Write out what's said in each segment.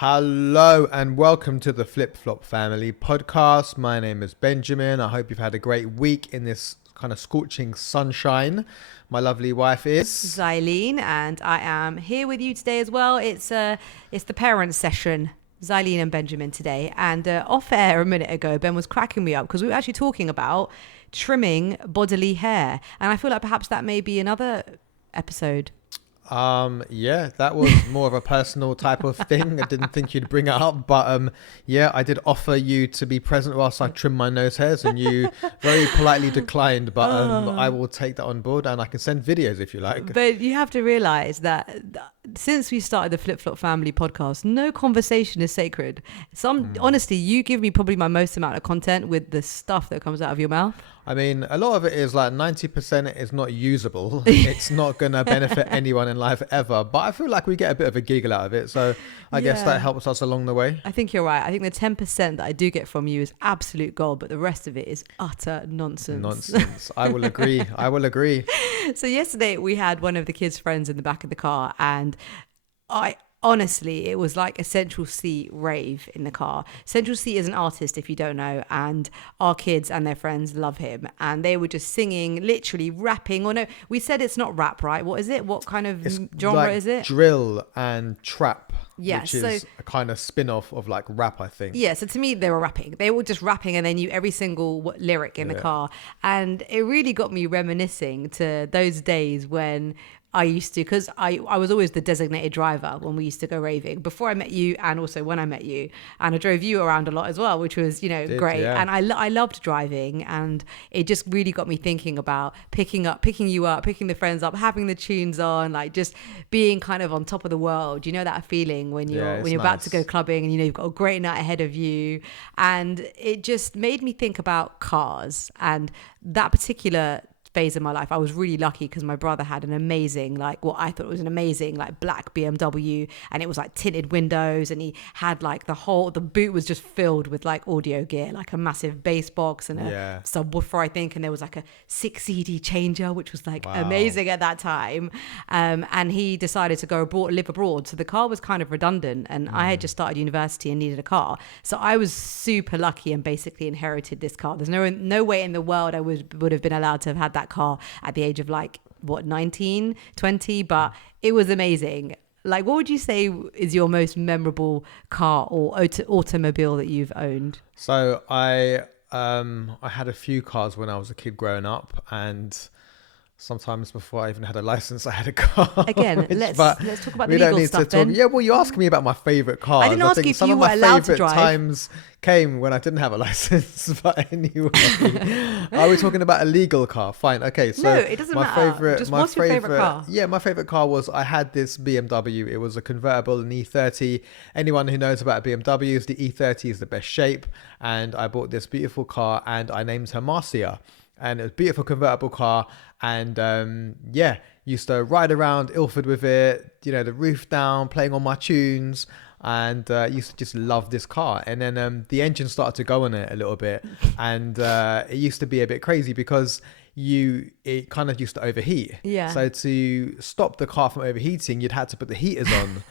Hello and welcome to the Flip Flop Family podcast. My name is Benjamin. I hope you've had a great week in this kind of scorching sunshine. My lovely wife is Xylene, and I am here with you today as well. It's the parents' session, Xylene and Benjamin today. And off air a minute ago, Ben was cracking me up because we were actually talking about trimming bodily hair, and I feel like perhaps that may be another episode. Yeah, that was more of a personal type of thing. I didn't think you'd bring it up, but yeah, I did offer you to be present whilst I trim my nose hairs, and you very politely declined, but I will take that on board, and I can send videos if you like. But you have to realize that since we started the Flip Flop Family podcast, no conversation is sacred. Honestly, you give me probably my most amount of content with the stuff that comes out of your mouth. I mean, a lot of it is like 90% is not usable. It's not going to benefit anyone in life ever. But I feel like we get a bit of a giggle out of it. So I guess that helps us along the way. I think you're right. I think the 10% that I do get from you is absolute gold, but the rest of it is utter nonsense. I will agree. So yesterday we had one of the kids' friends in the back of the car, and honestly, it was like a Central C rave in the car. Central C is an artist, if you don't know, and our kids and their friends love him. And they were just singing, literally rapping. Or no, we said it's not rap, right? What is it? What kind of genre like is it? Drill and trap. Yeah, which is a kind of spin-off of like rap, I think. Yeah, so to me, they were rapping. They were just rapping, and they knew every single lyric in the car. And it really got me reminiscing to those days when I used to, because I was always the designated driver when we used to go raving before I met you, and also when I met you, and I drove you around a lot as well, which was great. Yeah. And I loved driving, and it just really got me thinking about picking you up, picking the friends up, having the tunes on, like just being kind of on top of the world. You know that feeling when you're about to go clubbing, and you've got a great night ahead of you, and it just made me think about cars. And that particular phase of my life, I was really lucky because my brother had an amazing, like what I thought was an amazing like black BMW, and it was like tinted windows, and he had like the boot was just filled with like audio gear, like a massive bass box and a subwoofer, I think, and there was like a 6 CD changer, which was like amazing at that time. And he decided to live abroad, so the car was kind of redundant, and I had just started university and needed a car, so I was super lucky and basically inherited this car. There's no way in the world I would have been allowed to have had that car at the age of 19, 20, but it was amazing. Like, what would you say is your most memorable car or automobile that you've owned? So I had a few cars when I was a kid growing up, and sometimes before I even had a license, I had a car. Again, let's talk about the legal stuff then. Yeah, well, you asked me about my favourite cars. I didn't ask you if you were allowed to drive. Times came when I didn't have a license, but anyway. Are we talking about a legal car? Fine, okay. So no, it doesn't matter. What's your favourite car? Yeah, my favourite car I had this BMW. It was a convertible, an E30. Anyone who knows about BMWs, the E30 is the best shape. And I bought this beautiful car, and I named her Marcia. And it was a beautiful convertible car, and used to ride around Ilford with it, the roof down, playing on my tunes, and used to just love this car. And then the engine started to go on it a little bit, and it used to be a bit crazy because it kind of used to overheat. Yeah. So to stop the car from overheating, you'd had to put the heaters on.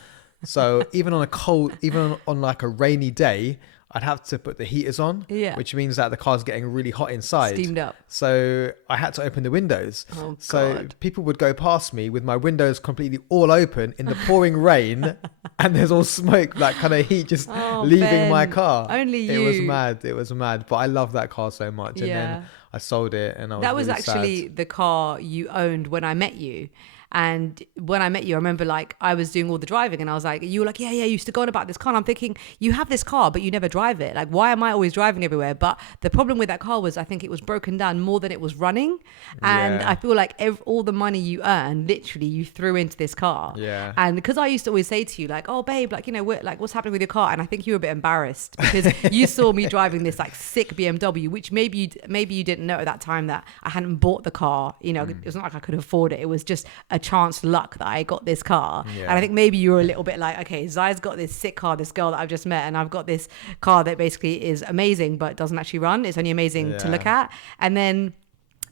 So even on like a rainy day, I'd have to put the heaters on, which means that the car's getting really hot inside. Steamed up. So I had to open the windows. Oh, so God. People would go past me with my windows completely all open in the pouring rain, and there's all smoke, like kind of heat just leaving Ben, my car. Only you. It was mad. But I love that car so much. And then I sold it, and that was really actually sad. the car you owned when I met you. And when I met you, I remember like I was doing all the driving, and I was like, you were like, yeah, you used to go on about this car. And I'm thinking, you have this car, but you never drive it. Like, why am I always driving everywhere? But the problem with that car was I think it was broken down more than it was running. And I feel like all the money you earned, literally you threw into this car. Yeah. And because I used to always say to you like, oh babe, like, what's happening with your car? And I think you were a bit embarrassed because you saw me driving this like sick BMW, which maybe you didn't know at that time that I hadn't bought the car. It was not like I could afford it. It was just a chance luck that I got this car. And I think maybe you were a little bit like, okay, Zai's got this sick car, this girl that I've just met, and I've got this car that basically is amazing but doesn't actually run. It's only amazing to look at. And then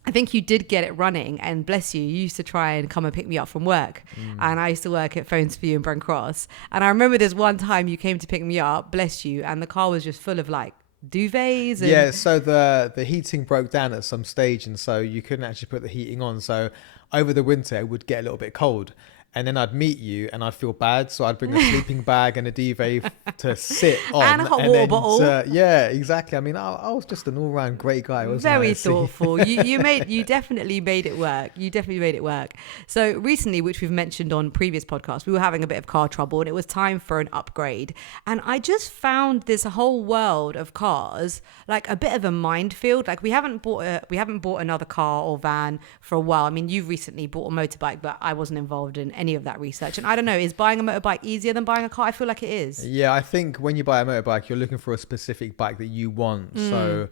I think you did get it running, and bless you, you used to try and come and pick me up from work. And I used to work at Phones for You in Brent Cross. And I remember this one time you came to pick me up, bless you, and the car was just full of like duvets. And Yeah, so the heating broke down at some stage, and so you couldn't actually put the heating on. So over the winter, it would get a little bit cold. And then I'd meet you and I'd feel bad. So I'd bring a sleeping bag and a duvet to sit on. And a hot water bottle. Yeah, exactly. I mean, I was just an all-round great guy, wasn't I? Very thoughtful. You definitely made it work. You definitely made it work. So recently, which we've mentioned on previous podcasts, we were having a bit of car trouble and it was time for an upgrade. And I just found this whole world of cars like a bit of a minefield. Like we haven't bought another car or van for a while. I mean, you've recently bought a motorbike, but I wasn't involved in any of that research. And I don't know, is buying a motorbike easier than buying a car? I feel like it is. Yeah, I think when you buy a motorbike, you're looking for a specific bike that you want. So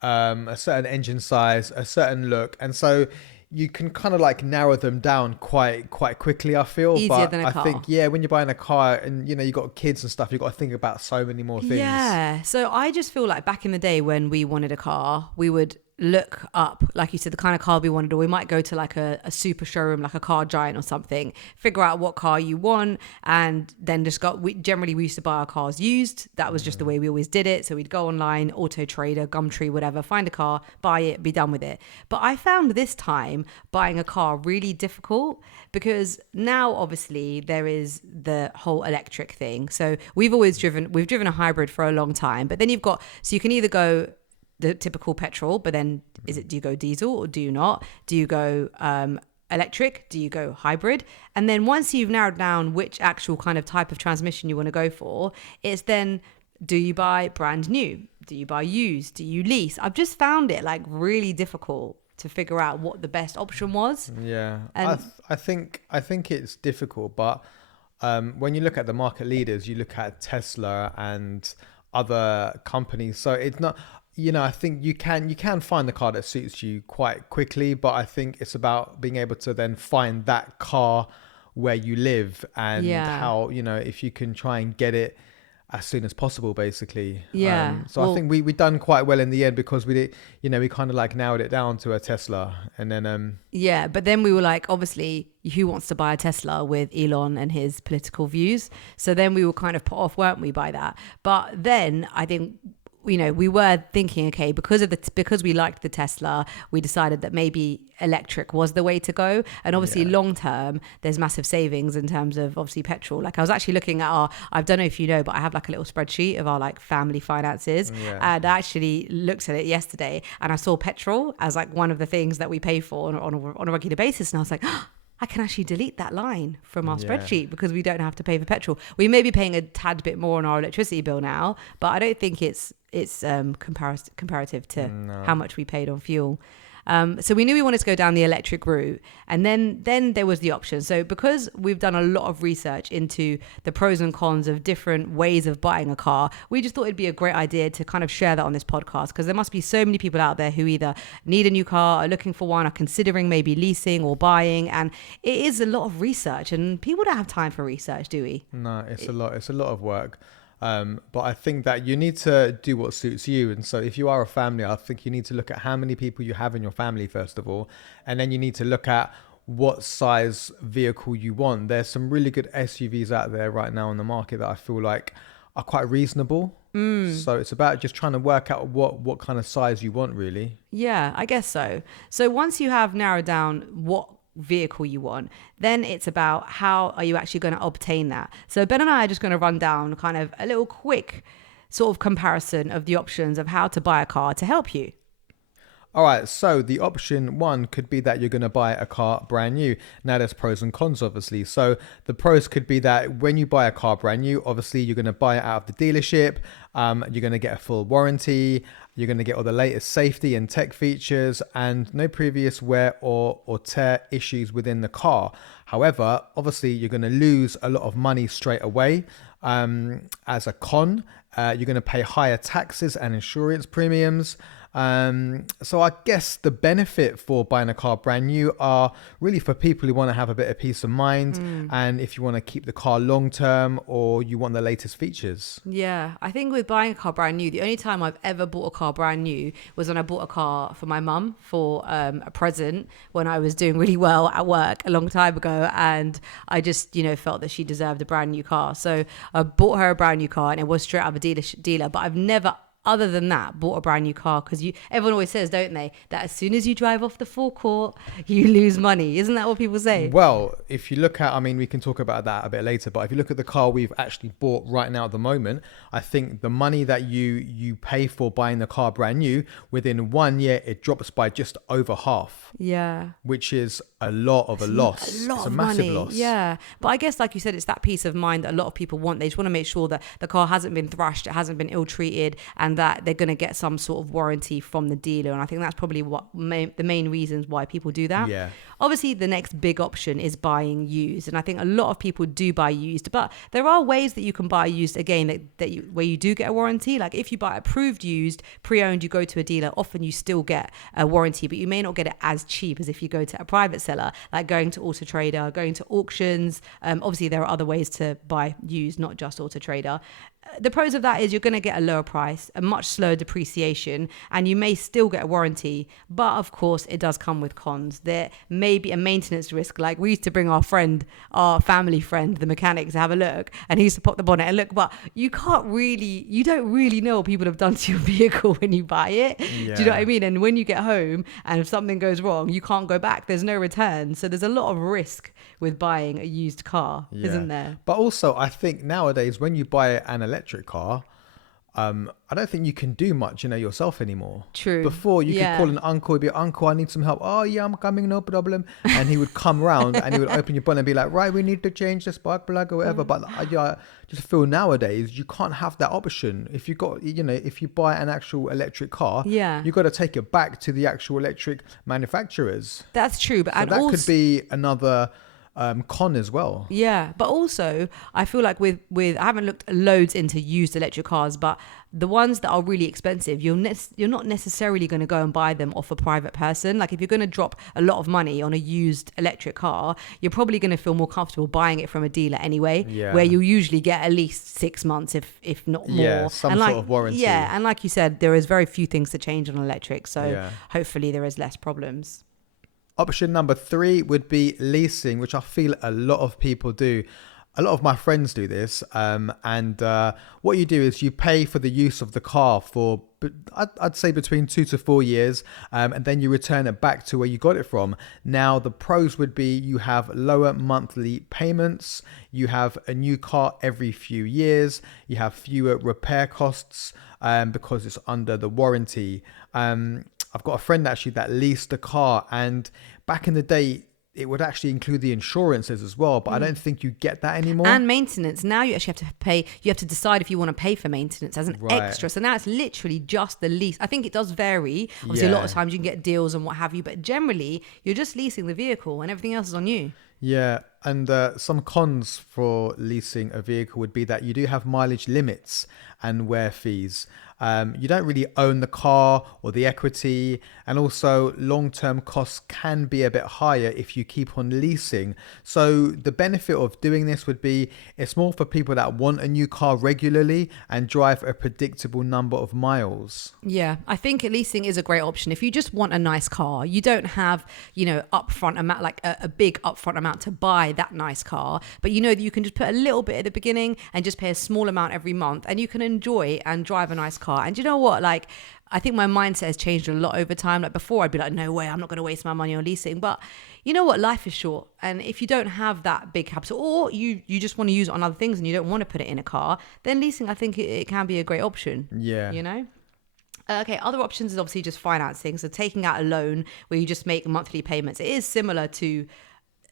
a certain engine size, a certain look. And so you can kind of like narrow them down quite quickly, I feel. Easier than a car. I think, yeah, when you're buying a car and, you know, you've got kids and stuff, you've got to think about so many more things. Yeah. So I just feel like back in the day when we wanted a car, we would look up, like you said, the kind of car we wanted, or we might go to like a super showroom, like a Car Giant or something, figure out what car you want, and then just we used to buy our cars used. That was just the way we always did it. So we'd go online, Auto Trader, Gumtree, whatever, find a car, buy it, be done with it. But I found this time buying a car really difficult because now obviously there is the whole electric thing. So we've driven a hybrid for a long time, but then so you can either go the typical petrol, but then do you go diesel or do you not? Do you go electric? Do you go hybrid? And then once you've narrowed down which actual kind of type of transmission you want to go for, it's then, do you buy brand new? Do you buy used? Do you lease? I've just found it like really difficult to figure out what the best option was. Yeah, and I think it's difficult, but when you look at the market leaders, you look at Tesla and other companies. So it's not, you know, I think you can find the car that suits you quite quickly, but I think it's about being able to then find that car where you live and how, you know, if you can try and get it as soon as possible, basically. Yeah. I think we done quite well in the end because we did, you know, we kind of like narrowed it down to a Tesla, and then yeah, but then we were like, obviously, who wants to buy a Tesla with Elon and his political views? So then we were kind of put off, weren't we, by that? But then I think, you know, we were thinking, okay, because we liked the Tesla, we decided that maybe electric was the way to go. And obviously long term, there's massive savings in terms of obviously petrol. Like I was actually looking at I don't know if you know, but I have like a little spreadsheet of our like family finances. And I actually looked at it yesterday and I saw petrol as like one of the things that we pay for on a regular basis. And I was like, I can actually delete that line from our spreadsheet because we don't have to pay for petrol. We may be paying a tad bit more on our electricity bill now, but I don't think it's comparative to how much we paid on fuel. So we knew we wanted to go down the electric route, and then there was the option. So because we've done a lot of research into the pros and cons of different ways of buying a car, we just thought it'd be a great idea to kind of share that on this podcast, because there must be so many people out there who either need a new car, are looking for one, are considering maybe leasing or buying, and it is a lot of research, and people don't have time for research, do we? No, it's a lot of work. But I think that you need to do what suits you. And so if you are a family, I think you need to look at how many people you have in your family, first of all. And then you need to look at what size vehicle you want. There's some really good SUVs out there right now on the market that I feel like are quite reasonable. So it's about just trying to work out what kind of size you want, really. Yeah, I guess so. So once you have narrowed down what vehicle you want, then it's about how are you actually going to obtain that. So Ben and I are just going to run down kind of a little quick sort of comparison of the options of how to buy a car to help you. All right, so the option one could be that you're going to buy a car brand new. Now, there's pros and cons, obviously. So the pros could be that when you buy a car brand new, obviously you're going to buy it out of the dealership. You're going to get a full warranty. You're going to get all the latest safety and tech features and no previous wear or tear issues within the car. However, obviously you're going to lose a lot of money straight away. As a con, you're going to pay higher taxes and insurance premiums. So I guess the benefit for buying a car brand new are really for people who want to have a bit of peace of mind, and if you want to keep the car long term or you want the latest features. Yeah, I think with buying a car brand new, the only time I've ever bought a car brand new was when I bought a car for my mum for a present when I was doing really well at work a long time ago, and I just felt that she deserved a brand new car, so I bought her a brand new car, and it was straight out of a dealer. But I've never, other than that, bought a brand new car, because everyone always says, don't they, that as soon as you drive off the forecourt, you lose money. Isn't that what people say? Well, if you look at, I mean, we can talk about that a bit later, but if you look at the car we've actually bought right now at the moment, I think the money that you pay for buying the car brand new, within 1 year, it drops by just over half. Yeah. Which is a lot of a loss. A lot it's a of massive money. loss. Yeah. But I guess, like you said, it's that peace of mind that a lot of people want. They just want to make sure that the car hasn't been thrashed, it hasn't been ill-treated, and that they're going to get some sort of warranty from the dealer. And I think that's probably the main reasons why people do that. Yeah. Obviously, the next big option is buying used. And I think a lot of people do buy used. But there are ways that you can buy used, again, where you do get a warranty. Like if you buy approved used, pre-owned, you go to a dealer, often you still get a warranty, but you may not get it as cheap as if you go to a private seller, like going to Auto Trader, going to auctions. Obviously, there are other ways to buy used, not just Auto Trader. The pros of that is you're going to get a lower price, a much slower depreciation, and you may still get a warranty. But of course, it does come with cons. There may be a maintenance risk. Like we used to bring our family friend, the mechanic, to have a look, and he used to pop the bonnet and look. But you don't really know what people have done to your vehicle when you buy it. Yeah. Do you know what I mean? And when you get home and if something goes wrong, you can't go back. There's no return. So there's a lot of risk with buying a used car, isn't there? But also, I think nowadays when you buy an electric car, I don't think you can do much, yourself anymore. True. Before you could call an uncle, he'd be, uncle, I need some help. Oh yeah, I'm coming, no problem. And he would come round and he would open your bonnet and be like, right, we need to change the spark plug or whatever. But I just feel nowadays you can't have that option. If if you buy an actual electric car, you got to take it back to the actual electric manufacturers. That's true. But So that could be another con as well. Yeah, but also I feel like with I haven't looked loads into used electric cars, but the ones that are really expensive, you're not necessarily going to go and buy them off a private person. Like if you're going to drop a lot of money on a used electric car, you're probably going to feel more comfortable buying it from a dealer anyway, where you usually get at least 6 months, if not more. Yeah, some sort of warranty. Yeah, and like you said, there is very few things to change on electric, so hopefully there is less problems. Option number 3 would be leasing, which I feel a lot of people do. A lot of my friends do this. And what you do is you pay for the use of the car for, I'd say, between 2 to 4 years. And then you return it back to where you got it from. Now, the pros would be you have lower monthly payments. You have a new car every few years. You have fewer repair costs because it's under the warranty. I've got a friend actually that leased a car, and back in the day, it would actually include the insurances as well, but I don't think you get that anymore. And maintenance. Now you actually have to pay, you have to decide if you want to pay for maintenance as an extra. So now it's literally just the lease. I think it does vary. Obviously, a lot of times you can get deals and what have you, but generally you're just leasing the vehicle and everything else is on you. Yeah, and some cons for leasing a vehicle would be that you do have mileage limits and wear fees. You don't really own the car or the equity, and also long-term costs can be a bit higher if you keep on leasing. So the benefit of doing this would be it's more for people that want a new car regularly and drive a predictable number of miles. Yeah, I think leasing is a great option. If you just want a nice car, you don't have, upfront amount, like a big upfront amount to buy that nice car, but you know that you can just put a little bit at the beginning and just pay a small amount every month, and you can enjoy and drive a nice car. And you know what, like, I think my mindset has changed a lot over time. Like before, I'd be like, no way, I'm not going to waste my money on leasing. But you know what, life is short, and if you don't have that big capital, or you just want to use it on other things and you don't want to put it in a car, then leasing, I think it can be a great option. Yeah, Okay, other options is obviously just financing, so taking out a loan where you just make monthly payments. It is similar to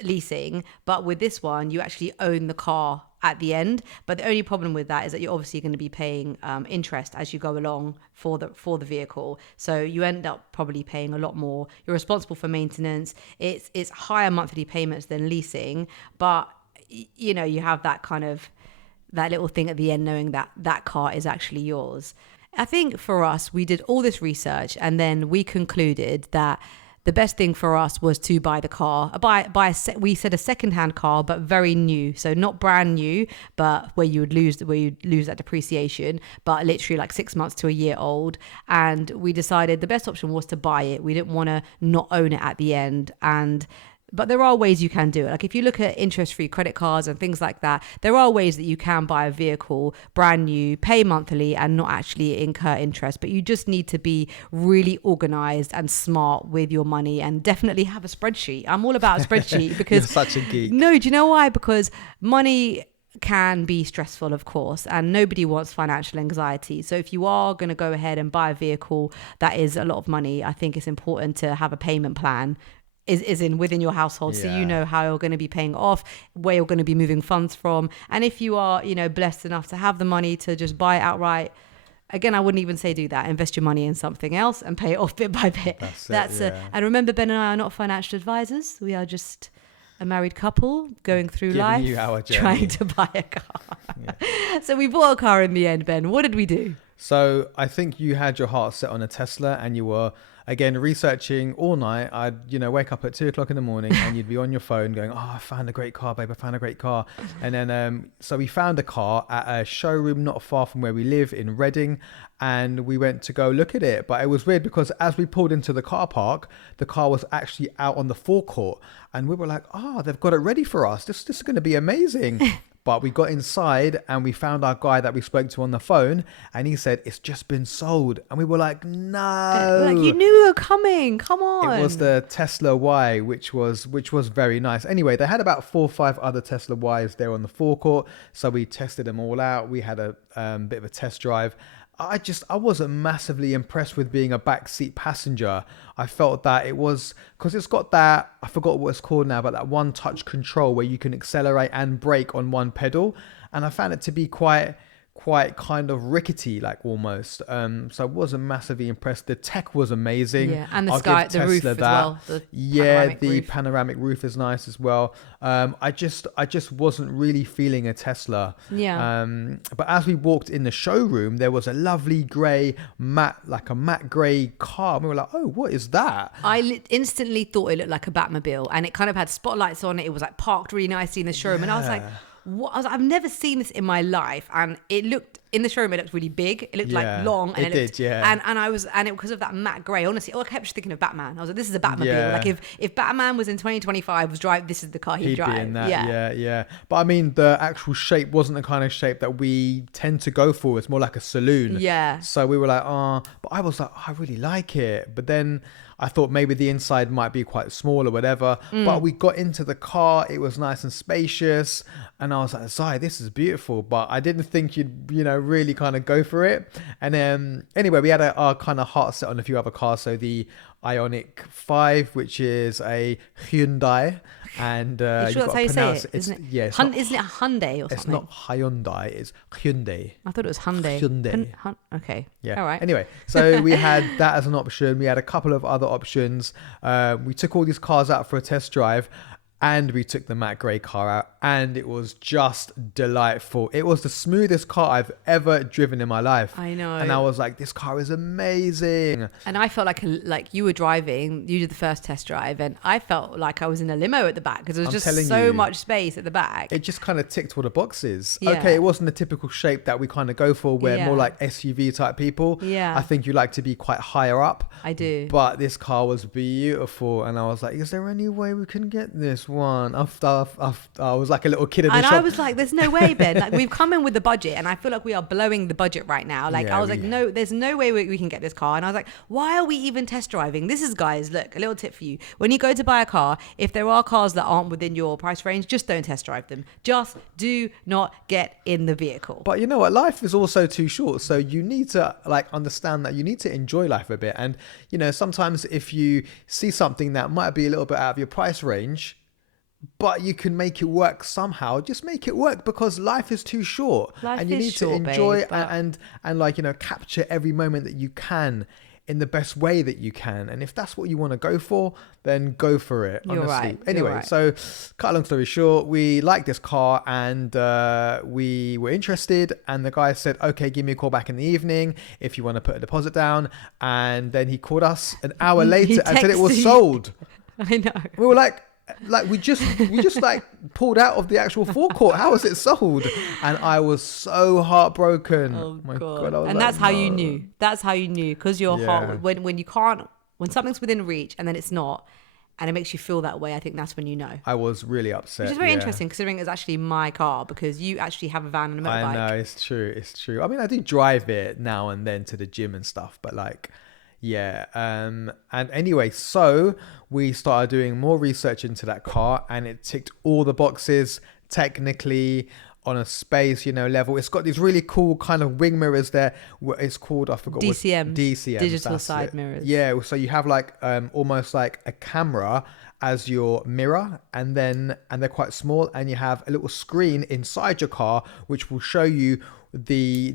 leasing, but with this one you actually own the car at the end. But the only problem with that is that you're obviously going to be paying interest as you go along for the vehicle, so you end up probably paying a lot more. You're responsible for maintenance. It's higher monthly payments than leasing, but you have that kind of that little thing at the end, knowing that car is actually yours. I think for us, we did all this research and then we concluded that the best thing for us was to buy the car. We said a second-hand car, but very new. So not brand new, but where you'd lose that depreciation, but literally like 6 months to a year old. And we decided the best option was to buy it. We didn't want to not own it at the end. But there are ways you can do it. Like if you look at interest-free credit cards and things like that, there are ways that you can buy a vehicle brand new, pay monthly and not actually incur interest. But you just need to be really organized and smart with your money and definitely have a spreadsheet. I'm all about a spreadsheet because you're such a geek. No, do you know why? Because money can be stressful, of course, and nobody wants financial anxiety. So if you are going to go ahead and buy a vehicle that is a lot of money, I think it's important to have a payment plan within your household, so you know how you're going to be paying off, where you're going to be moving funds from. And if you are, blessed enough to have the money to just buy it outright, again, I wouldn't even say do that. Invest your money in something else and pay it off bit by bit. And remember, Ben and I are not financial advisors. We are just a married couple going through life, trying to buy a car. So we bought a car in the end, Ben. What did we do? So I think you had your heart set on a Tesla and you were, again, researching all night. I'd, wake up at 2:00 in the morning and you'd be on your phone going, oh, I found a great car, babe. I found a great car. And then, so we found a car at a showroom not far from where we live in Reading. And we went to go look at it. But it was weird because as we pulled into the car park, the car was actually out on the forecourt. And we were like, oh, they've got it ready for us. This is going to be amazing. But we got inside and we found our guy that we spoke to on the phone and he said, it's just been sold. And we were like, no. Like, you knew we were coming. Come on. It was the Tesla Y, which was very nice. Anyway, they had about 4 or 5 other Tesla Ys there on the forecourt. So we tested them all out. We had a bit of a test drive. I wasn't massively impressed with being a backseat passenger. I felt that it was, because it's got that, I forgot what it's called now, but that one touch control where you can accelerate and brake on one pedal. And I found it to be quite kind of rickety, like almost. So I wasn't massively impressed. The tech was amazing. Yeah, and the roof as well. The panoramic roof is nice as well. I just wasn't really feeling a Tesla. Yeah. But as we walked in the showroom, there was a lovely matte grey car. And we were like, oh, what is that? I instantly thought it looked like a Batmobile, and it kind of had spotlights on it. It was like parked really nicely in the showroom, and I was like, what? I've never seen this in my life, and it looked in the showroom. It looked really big. It looked like long, and and it because of that matte grey. Honestly, I kept just thinking of Batman. I was like, this is a Batmobile. Yeah. Like if Batman was in 2025 was drive, this is the car he'd drive. Be in that. Yeah. But I mean, the actual shape wasn't the kind of shape that we tend to go for. It's more like a saloon. Yeah. So we were like, but I was like, I really like it. But then I thought maybe the inside might be quite small or whatever. But we got into the car. It was nice and spacious. And I was like, Zai, this is beautiful. But I didn't think you'd, really kind of go for it. And then anyway, we had our kind of heart set on a few other cars. So the Ioniq 5, which is a Hyundai. And you sure that's how you say it? Isn't it a Hyundai or something? It's not Hyundai, it's Hyundai. I thought it was Hyundai. Hyundai. Okay. Yeah. All right. Anyway, so we had that as an option. We had a couple of other options. We took all these cars out for a test drive. And we took the matte grey car out, and it was just delightful. It was the smoothest car I've ever driven in my life. I know. And I was like, this car is amazing. And I felt like you were driving, you did the first test drive, and I felt like I was in a limo at the back because there was just so much space at the back. It just kind of ticked all the boxes. Yeah. Okay, it wasn't the typical shape that we kind of go for. We're more like SUV type people. Yeah. I think you like to be quite higher up. I do. But this car was beautiful. And I was like, is there any way we can get this one? I was like a little kid in the shop. And I was like, there's no way, Ben. Like, we've come in with the budget, and I feel like we are blowing the budget right now. Like, I was like, no, there's no way we can get this car. And I was like, why are we even test driving? This is, guys, look, a little tip for you. When you go to buy a car, if there are cars that aren't within your price range, just don't test drive them. Just do not get in the vehicle. But you know what? Life is also too short. So you need to understand that you need to enjoy life a bit. And, sometimes if you see something that might be a little bit out of your price range, but you can make it work somehow, just make it work, because life is too short. Life and you is need short, to enjoy babe, and capture every moment that you can in the best way that you can. And if that's what you want to go for, then go for it. You're honestly. right. Anyway, You're right. so cut a long story short, we liked this car and we were interested. And the guy said, okay, give me a call back in the evening if you want to put a deposit down. And then he called us an hour later and said it was texted you. sold. I know. We were like we just like pulled out of the actual forecourt. How was it sold? And I was so heartbroken. Oh my God. I was And like, that's how you no. knew. That's how you knew, because your heart, when you can't, when something's within reach and then it's not, and it makes you feel that way, I think that's when you know. I was really upset. Which is very interesting, considering it's actually my car, because you actually have a van and a motorbike. I know, it's true. I mean, I do drive it now and then to the gym and stuff, but like, yeah. And anyway, so we started doing more research into that car, and it ticked all the boxes technically on a space, level. It's got these really cool kind of wing mirrors there. It's called, I forgot DCM, digital that's side it. mirrors. Yeah, so you have like almost like a camera as your mirror, and they're quite small, and you have a little screen inside your car which will show you the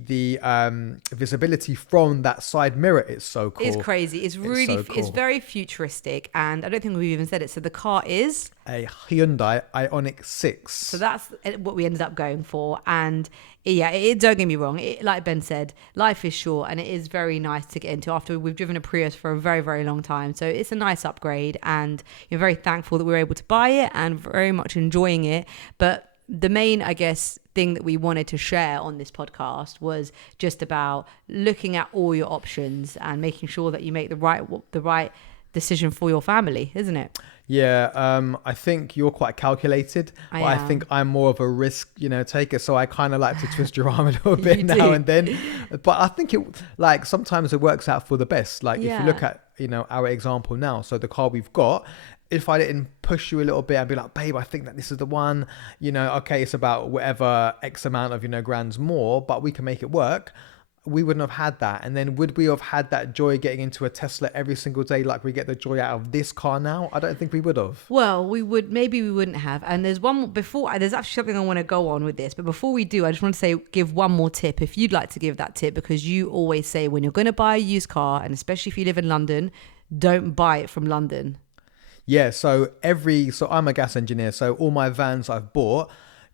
visibility from that side mirror. It's so cool. It's crazy. It's really, so cool. It's very futuristic, and I don't think we've even said it. So the car is a Hyundai Ioniq 6. So that's what we ended up going for. And yeah, don't get me wrong. Like Ben said, life is short, and it is very nice to get into after we've driven a Prius for a very, very long time. So it's a nice upgrade, and you're very thankful that we were able to buy it and very much enjoying it. But the main, I guess, thing that we wanted to share on this podcast was just about looking at all your options and making sure that you make the right decision for your family, isn't it? Yeah, I think you're quite calculated. I think I'm more of a risk, taker. So I kind of like to twist your arm a little bit now and then. But I think sometimes it works out for the best. Like if you look at, our example now, so the car we've got, if I didn't push you a little bit, I'd be like, babe, I think that this is the one, okay, it's about whatever X amount of, grands more, but we can make it work. We wouldn't have had that. And then would we have had that joy getting into a Tesla every single day like we get the joy out of this car now? I don't think we would have. Well, maybe we wouldn't have. And there's there's actually something I want to go on with this. But before we do, I just want to give one more tip, if you'd like to give that tip, because you always say when you're going to buy a used car, and especially if you live in London, don't buy it from London. Yeah, so I'm a gas engineer, so all my vans I've bought,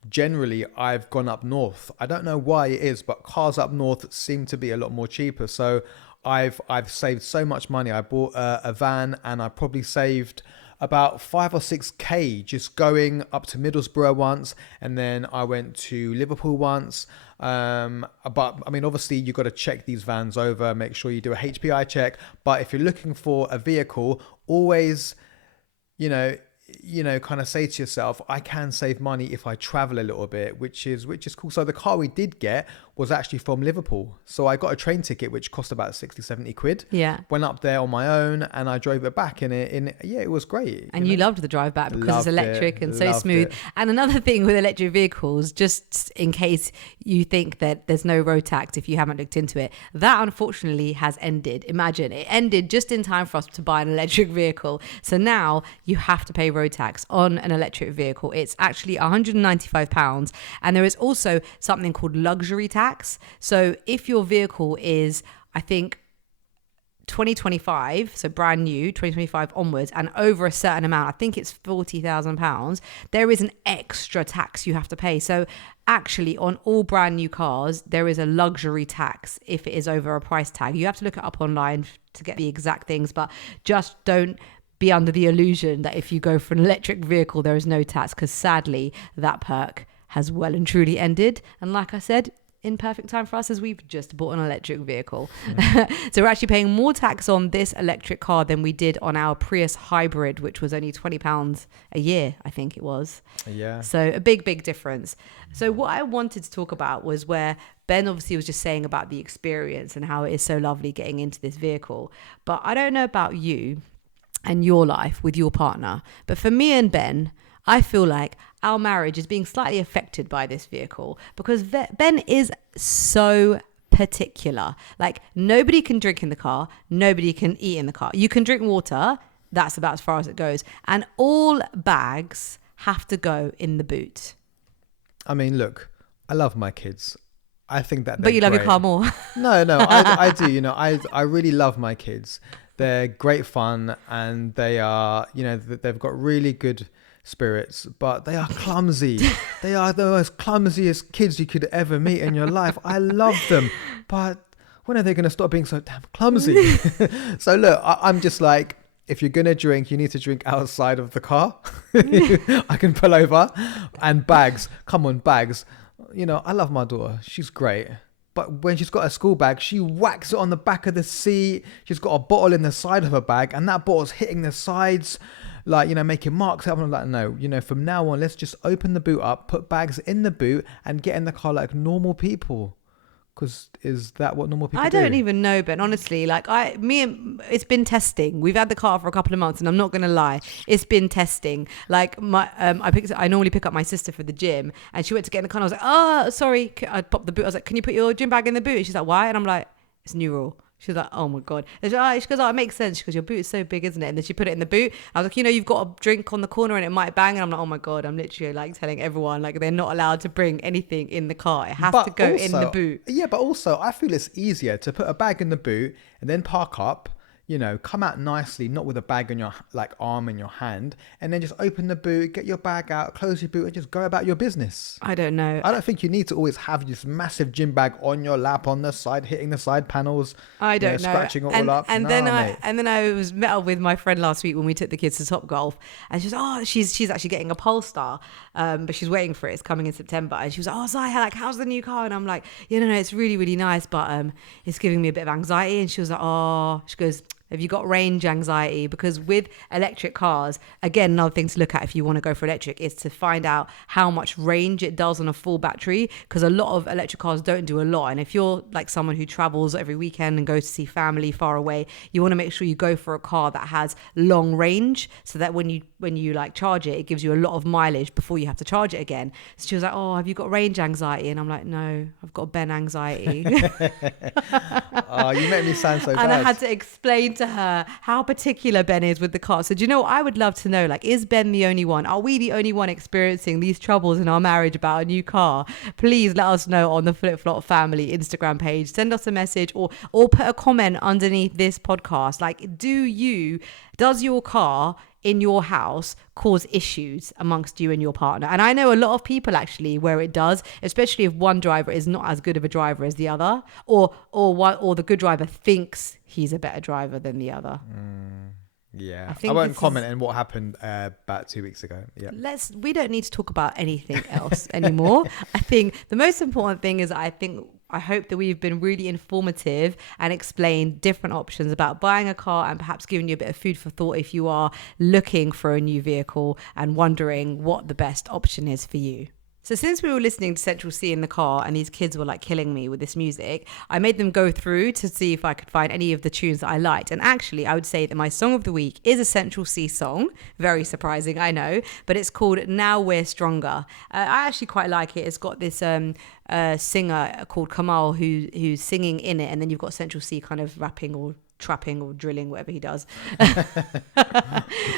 generally I've gone up north. I don't know why it is, but cars up north seem to be a lot more cheaper. So I've saved so much money. I bought a van, and I probably saved about 5 or 6K just going up to Middlesbrough once, and then I went to Liverpool once. But I mean, obviously you've got to check these vans over, make sure you do a HPI check. But if you're looking for a vehicle, always kind of say to yourself, I can save money if I travel a little bit, which is cool. So the car we did get was actually from Liverpool. So I got a train ticket, which cost about 60, 70 quid. Yeah. Went up there on my own, and I drove it back it was great. And you loved the drive back because it's electric and so smooth. It. And another thing with electric vehicles, just in case you think that there's no road tax if you haven't looked into it, that unfortunately has ended. Imagine, it ended just in time for us to buy an electric vehicle. So now you have to pay road tax on an electric vehicle. It's actually £195. And there is also something called luxury tax. So if your vehicle is, I think, 2025, so brand new, 2025 onwards, and over a certain amount, I think it's £40,000, there is an extra tax you have to pay. So actually on all brand new cars, there is a luxury tax if it is over a price tag. You have to look it up online to get the exact things, but just don't be under the illusion that if you go for an electric vehicle, there is no tax, because sadly that perk has well and truly ended. And like I said, in perfect time for us, as we've just bought an electric vehicle. So we're actually paying more tax on this electric car than we did on our Prius hybrid, which was only £20 a year, I think it was. Yeah. So a big difference. So what I wanted to talk about was where Ben obviously was just saying about the experience and how it is so lovely getting into this vehicle. But I don't know about you and your life with your partner, but for me and Ben, I feel like our marriage is being slightly affected by this vehicle, because Ben is so particular. Like, nobody can drink in the car, nobody can eat in the car. You can drink water, that's about as far as it goes, and all bags have to go in the boot. I mean, look, I love my kids. I think that But you love your car more. No, I do. I really love my kids. They're great fun, and they are, they've got really good spirits, but they are clumsy. They are the most clumsiest kids you could ever meet in your life. I love them, but when are they going to stop being so damn clumsy? So look, I'm just like, if you're going to drink, you need to drink outside of the car. I can pull over. And bags. Come on, bags. I love my daughter. She's great. But when she's got a school bag, she whacks it on the back of the seat. She's got a bottle in the side of her bag, and that bottle's hitting the sides, like, making marks up. And I'm like, no, from now on, let's just open the boot up, put bags in the boot, and get in the car like normal people. Because is that what normal people do? I don't even know, but honestly, it's been testing. We've had the car for a couple of months, and I'm not gonna lie, it's been testing. Like I normally pick up my sister for the gym, and she went to get in the car, and I was like, oh, sorry. I popped the boot. I was like, can you put your gym bag in the boot? And she's like, why? And I'm like, it's new rule. She was like, oh my God. And she goes, oh, it makes sense. She goes, your boot is so big, isn't it? And then she put it in the boot. I was like, you've got a drink on the corner and it might bang. And I'm like, oh my God, I'm literally like telling everyone, like, they're not allowed to bring anything in the car. It has to go in the boot. Yeah, but also I feel it's easier to put a bag in the boot and then park up, come out nicely, not with a bag on your arm in your hand, and then just open the boot, get your bag out, close your boot, and just go about your business. I don't know. I don't think you need to always have this massive gym bag on your lap, on the side, hitting the side panels. I don't know. Scratching it all up. And then I was met up with my friend last week when we took the kids to Topgolf, and she was, oh, she's actually getting a Polestar, but she's waiting for it. It's coming in September, and she was like, oh, Zaya, like, how's the new car? And I'm like, yeah, no, it's really, really nice, but it's giving me a bit of anxiety. And she was like, oh, she goes, have you got range anxiety? Because with electric cars, again, another thing to look at if you want to go for electric is to find out how much range it does on a full battery, because a lot of electric cars don't do a lot. And if you're like someone who travels every weekend and goes to see family far away, you want to make sure you go for a car that has long range, so that when you like charge it, it gives you a lot of mileage before you have to charge it again. So she was like, oh, have you got range anxiety? And I'm like, no, I've got Ben anxiety. Oh, you make me sound so bad. And I had to explain to her how particular Ben is with the car. So do you know what I would love to know? Like, is Ben the only one? Are we the only one experiencing these troubles in our marriage about a new car? Please let us know on the Flip Flop Family Instagram page. Send us a message or put a comment underneath this podcast. Like, does your car in your house cause issues amongst you and your partner? And I know a lot of people actually where it does, especially if one driver is not as good of a driver as the other, or the good driver thinks he's a better driver than the other. Yeah, I won't comment on what happened about 2 weeks ago. Yeah, we don't need to talk about anything else anymore. I think the most important thing is I hope that we've been really informative and explained different options about buying a car, and perhaps giving you a bit of food for thought if you are looking for a new vehicle and wondering what the best option is for you. So since we were listening to Central C in the car and these kids were like killing me with this music, I made them go through to see if I could find any of the tunes that I liked. And actually, I would say that my song of the week is a Central C song. Very surprising, I know. But it's called Now We're Stronger. I actually quite like it. It's got this singer called Kamal who's singing in it. And then you've got Central C kind of rapping or trapping or drilling, whatever he does.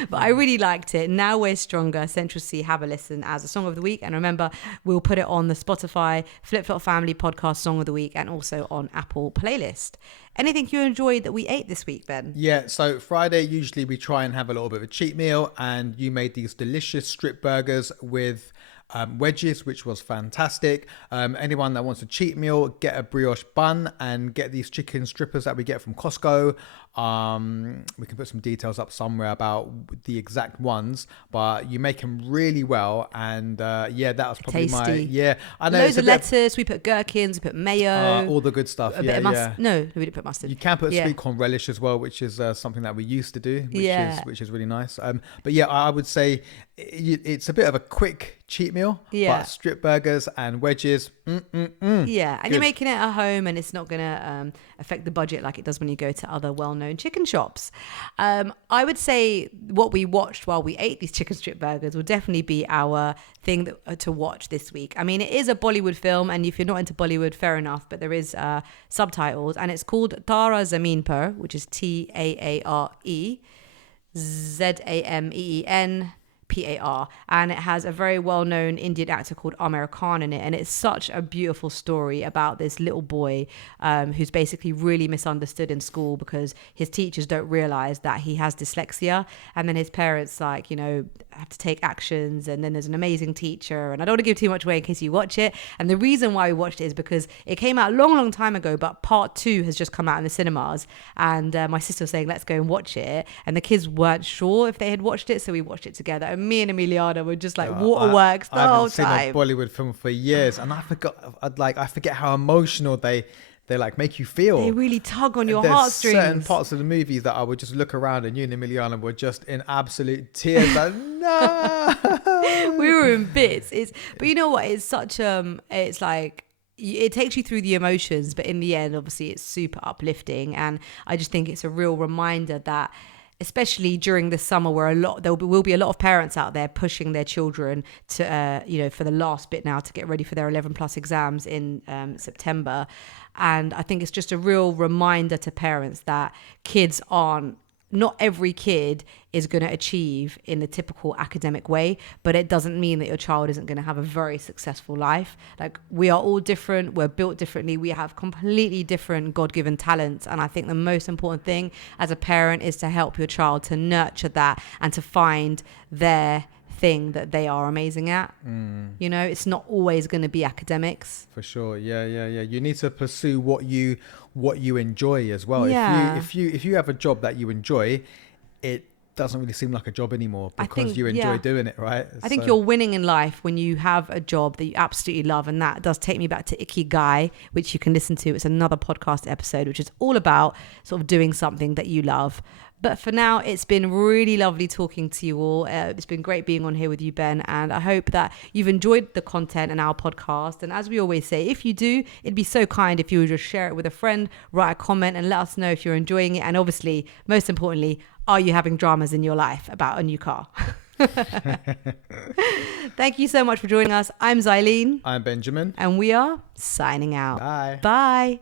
But I really liked it. Now We're Stronger, Central C. Have a listen as a song of the week. And remember, we'll put it on the Spotify Flip Flop Family Podcast Song of the Week, and also on Apple playlist. Anything you enjoyed that we ate this week, Ben? Yeah, so Friday, usually we try and have a little bit of a cheat meal, and you made these delicious strip burgers with wedges, which was fantastic. Anyone that wants a cheat meal, get a brioche bun and get these chicken strippers that we get from Costco. We can put some details up somewhere about the exact ones, but you make them really well. And yeah, that was probably tasty. I know. Loads of lettuce. We put gherkins. We put mayo. All the good stuff. A bit of mustard. No, we didn't put mustard. You can put sweet corn relish as well, which is something that we used to do, which is really nice. But yeah, I would say it's a bit of a quick cheat meal, but strip burgers and wedges. Yeah, and good. You're making it at home, and it's not going to affect the budget like it does when you go to other well-known chicken shops. I would say what we watched while we ate these chicken strip burgers will definitely be our thing to watch this week. I mean, it is a Bollywood film, and if you're not into Bollywood, fair enough, but there is subtitles, and it's called Tara Zameen Par, which is TAARE ZAMEEN Par, and it has a very well-known Indian actor called Amir Khan in it, and it's such a beautiful story about this little boy who's basically really misunderstood in school because his teachers don't realize that he has dyslexia, and then his parents have to take actions, and then there's an amazing teacher, and I don't want to give too much away in case you watch it. And the reason why we watched it is because it came out a long time ago, but part 2 has just come out in the cinemas, and my sister was saying let's go and watch it, and the kids weren't sure if they had watched it, so we watched it together, and me and Emiliana were just like waterworks the whole time. I haven't seen a Bollywood film for years, and I forget how emotional they like make you feel. They really tug on your There's heartstrings. Certain parts of the movies that I would just look around, and you and Emiliana were just in absolute tears. Like, no, we were in bits. But you know what? It's such it's like, it takes you through the emotions, but in the end, obviously, it's super uplifting. And I just think it's a real reminder that, especially during the summer, where there will be a lot of parents out there pushing their children to, for the last bit now to get ready for their 11 plus exams in September. And I think it's just a real reminder to parents that not every kid is going to achieve in the typical academic way, but it doesn't mean that your child isn't going to have a very successful life. Like, we are all different. We're built differently. We have completely different God-given talents. And I think the most important thing as a parent is to help your child to nurture that and to find their thing that they are amazing at. It's not always going to be academics. For sure. Yeah. You need to pursue what you enjoy as well. Yeah. If you have a job that you enjoy, it doesn't really seem like a job anymore because you enjoy doing it, right? I think you're winning in life when you have a job that you absolutely love, and that does take me back to Ikigai, which you can listen to. It's another podcast episode which is all about sort of doing something that you love. But for now, it's been really lovely talking to you all. It's been great being on here with you, Ben. And I hope that you've enjoyed the content and our podcast. And as we always say, if you do, it'd be so kind if you would just share it with a friend, write a comment and let us know if you're enjoying it. And obviously, most importantly, are you having dramas in your life about a new car? Thank you so much for joining us. I'm Xylene. I'm Benjamin. And we are signing out. Bye. Bye.